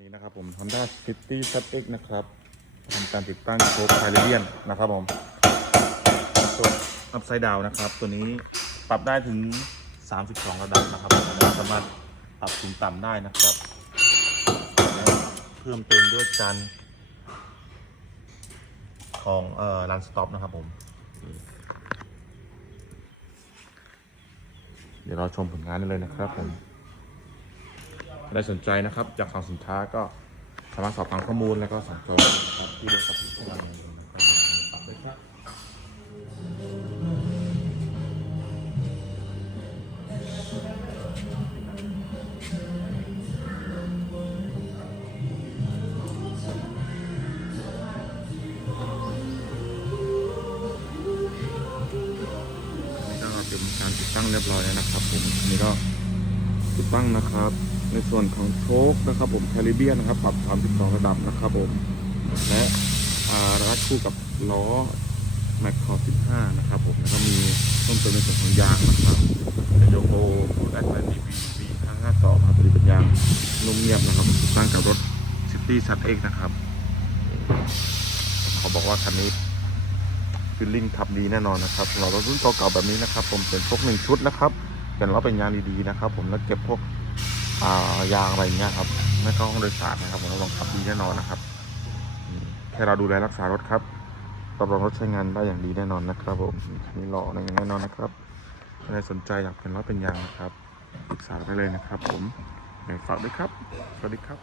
นี้นะครับผม Honda City ZX นะครับทำการติดตั้งโชคไทเลียนนะครับผมตัวอัพไซด์ดาวนะครับ ตัวนี้ปรับได้ถึง 32 ระดับนะครับผมสามารถปรับสูงต่ำได้นะครับ เพิ่มเติมด้วยจานของเอ่อรันสต็อปนะครับผม เดี๋ยวเราชมผลงานได้เลยนะครับผม ได้สนใจนะครับอยากสั่งสินค้าก็สามารถสอบถามข้อมูลแล้วก็สั่งจองได้นะครับที่บริษัทที่ทำงานอยู่นะครับฝากด้วยครับนนี้ก็เป็นการติดตั้งเรียบร้อยแล้วนะครับผมนนี้ก็ ติดตั้งนะครับ ในส่วนของโชคนะครับ ผมแคริเบียนนะครับ ปรับ 32 ระดับนะครับผม และอารัดคู่กับล้อแมคคอร์15 นะครับผมแล้วก็มีเพิ่มเติมในส่วนของยางนะครับเป็นโยโกแอดแลนติวีวี552ครับตัวนี้เป็นยางนุ่มเงียบนะครับติดตั้งกับรถ City z X นะครับเขาบอกว่าคันนี้ฟิลลิ่งขับดีแน่นอนนะครับสำหรับรถรุ่นเก่าๆแบบนี้นะครับ ผมเป็นพวกหนึ่งชุดนะครับ เป็นว่าเป็นยางดีๆนะครับ ผมแล้วเก็บพวกายางอะไรอย่างเงี้ยครับไม่เข้าห้องโดยสารนะครับผมรับรองขับดีแน่นอนนะครับแค่เราดูแลรักษารถครับรับรองรถใช้งานได้อย่างดีแน่นอนนะครับผมนนี้หล่อแน่นอนนะครับใครสนใจอยากเป็นรถเป็นยางนะครับปรึกษาได้เลยนะครับ ผมฝากด้วยครับ สวัสดีครับ